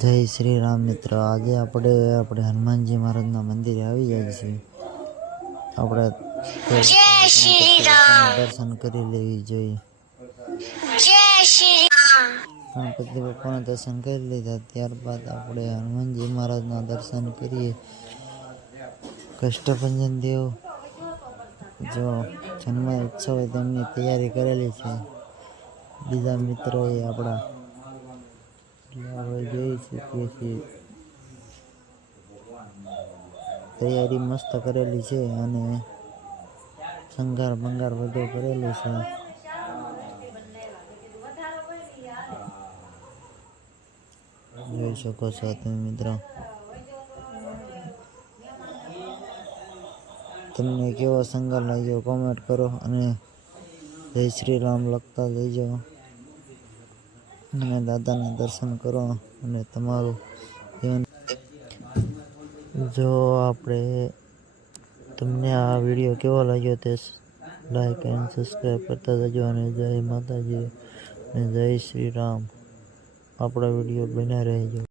જય શ્રી રામ મિત્રો, આજે આપણે હનુમાનજી મહારાજના મંદિરે આવી જાય છીએ. આપણે જય શ્રી રામ. દર્શન કરી લેવી જોઈએ. જય શ્રી રામ. ગણપતિ બાપાના દર્શન કરી લીધા, ત્યારબાદ આપણે હનુમાનજી મહારાજના દર્શન કરીએ. કષ્ટભંજન દેવ જો જન્મ ઉત્સવ તેમની તૈયારી કરેલી છે. બીજા મિત્રોએ આપણા જોઈ શકીએ છીએ તૈયારી મસ્ત કરેલી છે અને શણગાર બંગાર બધું કરેલું છે. જોઈ શકો છો તમે મિત્રો. તમને કેવો શણગાર લાગ્યો કોમેન્ટ કરો અને જય શ્રી રામ લખતા જઈજો અને દાદાના દર્શન કરો અને તમારું જીવન. જો તમને આ વિડીયો કેવો લાગ્યો તે લાઈક એન્ડ સબસ્ક્રાઈબ કરતા જજો અને જય માતાજી અને જય શ્રી રામ. આપણા વિડીયો બન્યા રહેજો.